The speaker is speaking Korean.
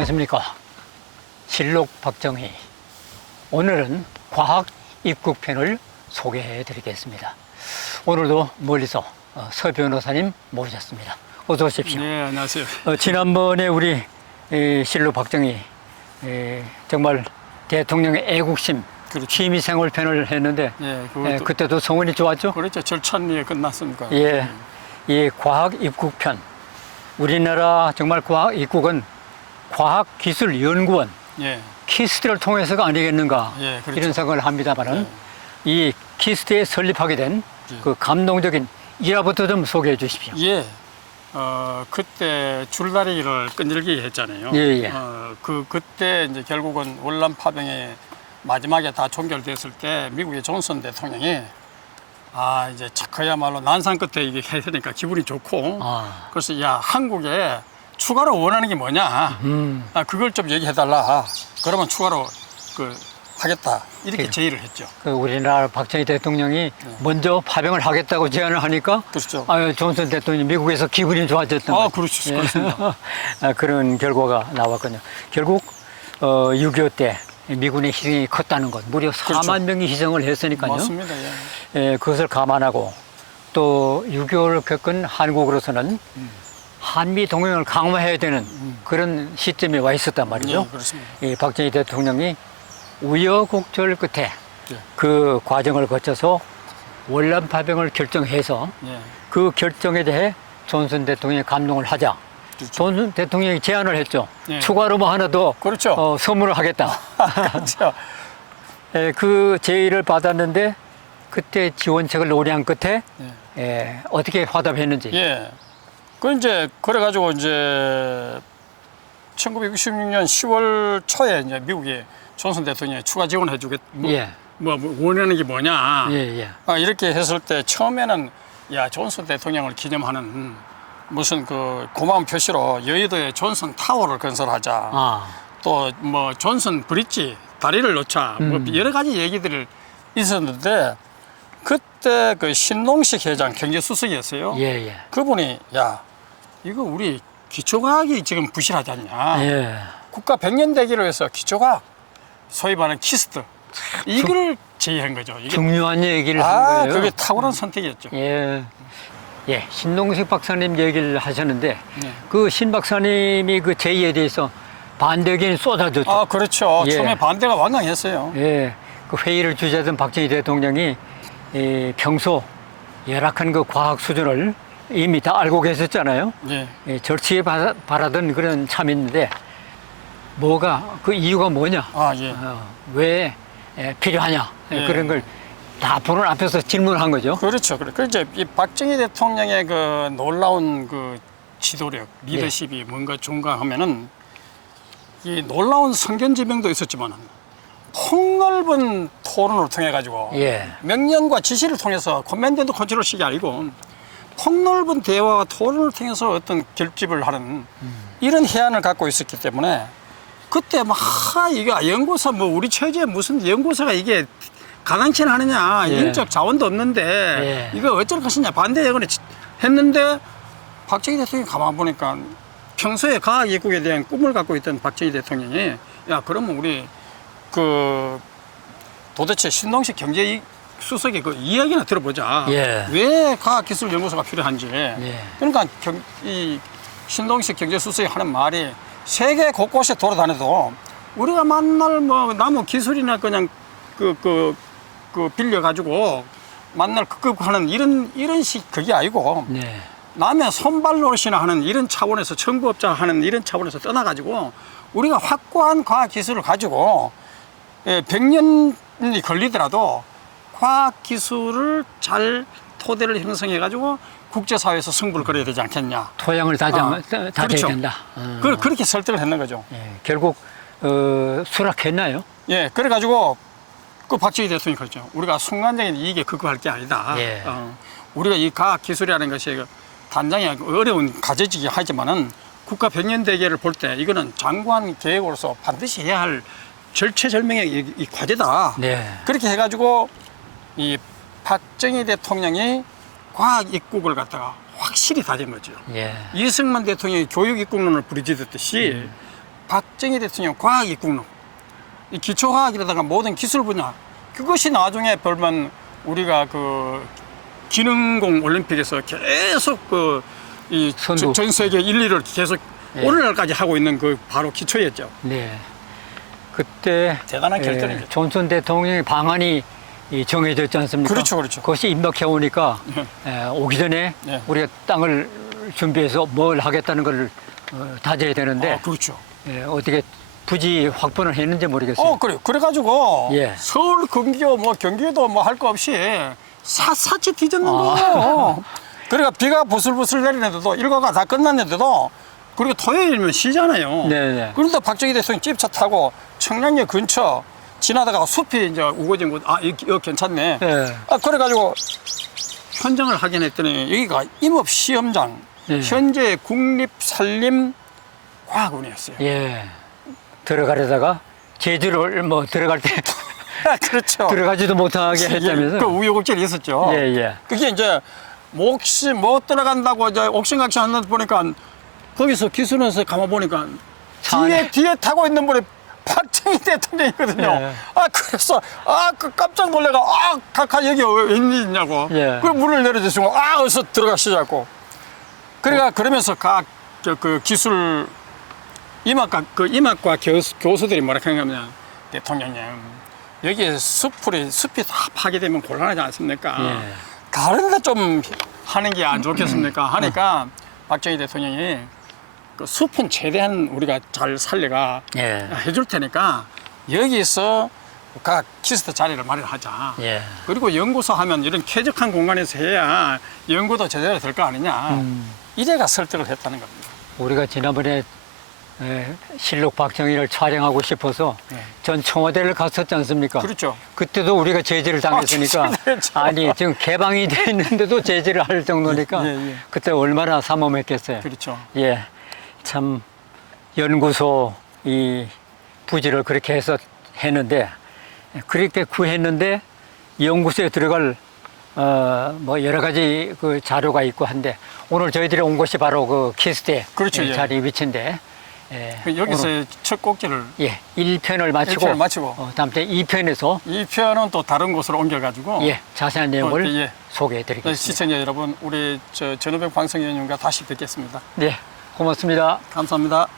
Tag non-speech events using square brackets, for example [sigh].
안녕하십니까. 실록 박정희. 오늘은 과학 입국편을 소개해 드리겠습니다. 오늘도 멀리서 어, 서 변호사님 모셨습니다. 어서 오십시오. 네, 안녕하세요. 어, 지난번에 우리 이 실록 박정희 에, 정말 대통령의 애국심 그렇죠. 취미 생활 편을 했는데 예, 에, 그것도 그때도 성원이 좋았죠? 그렇죠. 절찬리에 끝났으니까. 예, 이 과학 입국 편. 우리나라 정말 과학 입국은 과학기술연구원 예, 키스트를 통해서가 아니겠는가 예, 그렇죠. 이런 생각을 합니다만은 이 키스트에 설립하게 된 예. 그 감동적인 일화부터 좀 소개해 주십시오. 예. 어, 그때 줄다리기를 끈질기게 했잖아요. 예, 예. 어, 그 그때 이제 결국은 월남 파병이 마지막에 다 종결됐을 때 미국의 존슨 대통령이 아 이제 착하야말로 난상 끝에 이게 했으니까 기분이 좋고 아, 그래서 야 한국에 추가로 원하는 게 뭐냐 음, 아, 그걸 좀 얘기해달라. 그러면 추가로 그 하겠다. 이렇게 그래요. 제의를 했죠. 그 우리나라 박정희 대통령이 먼저 파병을 하겠다고 제안을 하니까 네. 그렇죠. 아유 존슨 대통령이 미국에서 기분이 좋아졌던 아. 그렇죠. 예. 그렇습니다. [laughs] 아, 그런 결과가 나왔거든요. 결국 어, 6.25 때 미군의 희생이 컸다는 것, 무려 4만 그렇죠. 명이 희생을 했으니까요. 맞습니다. 예. 예, 그것을 감안하고 또 6.25를 겪은 한국으로서는 한미 동맹을 강화해야 되는 그런 시점에 와 있었단 말이죠. 예, 그렇습니다. 이 박정희 대통령이 우여곡절 끝에 예. 그 과정을 거쳐서 월남 파병을 결정해서 예. 그 결정에 대해 존슨 대통령이 감동을 하자. 그렇죠. 존슨 대통령이 제안을 했죠. 예. 추가로 뭐 하나 더 그렇죠. 어, 선물을 하겠다. [laughs] 그렇죠. [laughs] 예, 그 제의를 받았는데 그때 지원책을 논의한 끝에 예. 예, 어떻게 화답했는지. 예. 그 이제 그래가지고 이제 1966년 10월 초에 이제 미국이 존슨 대통령이 추가 지원해 주겠 뭐, 예, 뭐, 뭐 원하는 게 뭐냐. 예, 예. 아, 이렇게 했을 때 처음에는 야 존슨 대통령을 기념하는 무슨 그 고마운 표시로 여의도에 존슨 타워를 건설하자. 아, 또뭐 존슨 브릿지 다리를 놓자. 음. 뭐 여러 가지 얘기들을 있었는데 그때 그 신동식 회장 경제수석이었어요. 예, 예. 그분이 야 이거 우리 기초과학이 지금 부실하지 않냐. 예. 국가 백년 대기로 해서 기초과학 소위 말하는 키스트 이거를 제의한 거죠. 이게 중요한 얘기를 한 아 거예요. 그게 탁월한 선택이었죠. 예. 예, 신동식 박사님 얘기를 하셨는데 네. 그 신 박사님이 그 제의에 대해서 반대 의견이 쏟아졌죠. 아 그렇죠. 예. 처음에 반대가 완강했어요. 예, 그 회의를 주재던 박정희 대통령이 이 평소 열악한 그 과학 수준을 이미 다 알고 계셨잖아요. 예. 예, 절치에 바- 바라던 그런 참인데 뭐가 그 이유가 뭐냐, 아 예. 어, 왜 예, 필요하냐 예, 예. 그런 걸 다 보는 앞에서 질문한 거죠. 그렇죠. 그래. 그 이제 이 박정희 대통령의 그 놀라운 그 지도력, 리더십이 뭔가 중강하면은 이 놀라운 성견 지명도 있었지만은 폭넓은 토론을 통해 가지고 예, 명령과 지시를 통해서 코맨드도 컨트롤식이 아니고 폭넓은 대화와 토론을 통해서 어떤 결집을 하는 이런 해안을 갖고 있었기 때문에 그때 막 하, 이거 연구소 뭐 우리 체제에 무슨 연구소가 이게 가당치 하느냐 예. 인적 자원도 없는데 예. 이거 어쩔 것이냐 반대 예언을 했는데 박정희 대통령이 가만 보니까 평소에 과학 입국에 대한 꿈을 갖고 있던 박정희 대통령이 야 그러면 우리 그 도대체 신동식 경제 이- 수석의 그 이야기나 들어보자. 예. 왜 과학기술연구소가 필요한지. 예. 그러니까 경, 이 신동식 경제수석이 하는 말이 세계 곳곳에 돌아다녀도 우리가 만날 뭐 나무 기술이나 그냥 그, 그, 그 빌려가지고 만날 급급하는 이런, 이런 식 그게 아니고 네, 남의 손발 노릇이나 하는 이런 차원에서 청부업자 하는 이런 차원에서 떠나가지고 우리가 확고한 과학 기술을 가지고 예, 100년이 걸리더라도 과학 기술을 잘 토대를 형성해 가지고 국제사회에서 승부를 걸어야 되지 않겠냐. 토양을 다져 아, 다져야 그렇죠. 된다. 어. 그, 그렇게 설득을 했는 거죠. 예, 결국 어, 수락했나요? 예, 그래 가지고 그 박정희 대통령이 그랬죠. 우리가 순간적인 이익에 급급할 게 아니다. 예. 어, 우리가 이 과학 기술이라는 것이 그 단장이 어려운 과제지기 하지만은 국가 백년 대계를 볼 때 이거는 장관 계획으로서 반드시 해야 할 절체절명의 이, 이 과제다. 네. 그렇게 해가지고 이 박정희 대통령이 과학 입국을 갖다가 확실히 다진 거죠. 예. 이승만 대통령이 교육 입국론을 부르짖었듯이 박정희 대통령 과학 입국론, 이 기초과학이라든가 모든 기술 분야 그것이 나중에 별만 우리가 그 기능공 올림픽에서 계속 그이 선두. 전 세계 1, 2를 계속 예. 오늘날까지 하고 있는 그 바로 기초였죠. 네. 그때 대단한 결정이죠. 예, 존슨 대통령의 방안이 이 정해졌지 않습니까? 그렇죠, 그렇죠. 그것이 임박해 오니까 예. 에, 오기 전에 예. 우리가 땅을 준비해서 뭘 하겠다는 걸 어, 다져야 되는데 아, 그렇죠. 예, 어떻게 부지 확보를 했는지 모르겠어요. 어, 그래. 그래가지고 예. 서울, 근교, 뭐 경기도 뭐 할 거 없이 샅샅이 뒤졌는 아. 거예요. 그러니까 비가 부슬부슬 내리는데도 일과가 다 끝났는데도 그리고 토요일이면 쉬잖아요. 네네. 그런데 박정희 대통령 집차 타고 청량리 근처 지나다가 숲이 이제 우거진 곳, 아, 여기, 여기 괜찮네. 예. 아, 그래가지고 현장을 확인했더니 여기가 임업시험장, 예. 현재 국립산림과학원이었어요. 예. 들어가려다가 제주를 뭐 들어갈 때 [laughs] 그렇죠. 들어가지도 못하게 그 했다면서. 우여곡절이 있었죠. 예, 예. 그게 이제 뭐 혹시 못 들어간다고 이제 옥신각시 하는 보니까 거기서 기술원에서 가만 보니까 차 뒤에. 뒤에 타고 있는 분이 박정희 대통령이거든요. 예. 아 그래서 아 그 깜짝 놀래가 아 카카 여기 웬일이냐고. 예. 그 문을 내려주시고 아 어서 들어가시자고. 그러니까 그러면서 각그 기술 임학과 그 임학과 교수, 교수들이 뭐라 하냐면 대통령님 여기 숲이 숲이 다 파괴되면 곤란하지 않습니까? 예. 다른 데 좀 하는 게 안 좋겠습니까? 하니까 박정희 대통령이 그 숲은 최대한 우리가 잘 살려가 예. 해줄 테니까 여기서 각 키스트 자리를 마련하자. 예. 그리고 연구소 하면 이런 쾌적한 공간에서 해야 연구도 제대로 될 거 아니냐. 음. 이래가 설득을 했다는 겁니다. 우리가 지난번에 에, 실록 박정희를 촬영하고 싶어서 네. 전 청와대를 갔었지 않습니까? 그렇죠. 그때도 우리가 제지를 당했으니까 아, 아니 지금 개방이 돼 있는데도 제지를 할 정도니까 예, 예. 그때 얼마나 삼엄했겠어요. 그렇죠. 예, 참 연구소 이 부지를 그렇게 해서 했는데 그렇게 구했는데 연구소에 들어갈 어 뭐 여러 가지 그 자료가 있고 한데 오늘 저희들이 온 곳이 바로 그 키스대 그렇죠, 예. 자리 위치인데 예, 그 여기서 오늘, 첫 꼭지를 예 1편을 마치고, 1편을 마치고. 어, 다음 때 2편에서 이 편은 또 다른 곳으로 옮겨가지고 예 자세한 내용을 어, 예. 소개해 네, 드리겠습니다. 시청자 여러분 우리 저 전우백 방송위원님과 다시 뵙겠습니다. 네 고맙습니다. 감사합니다.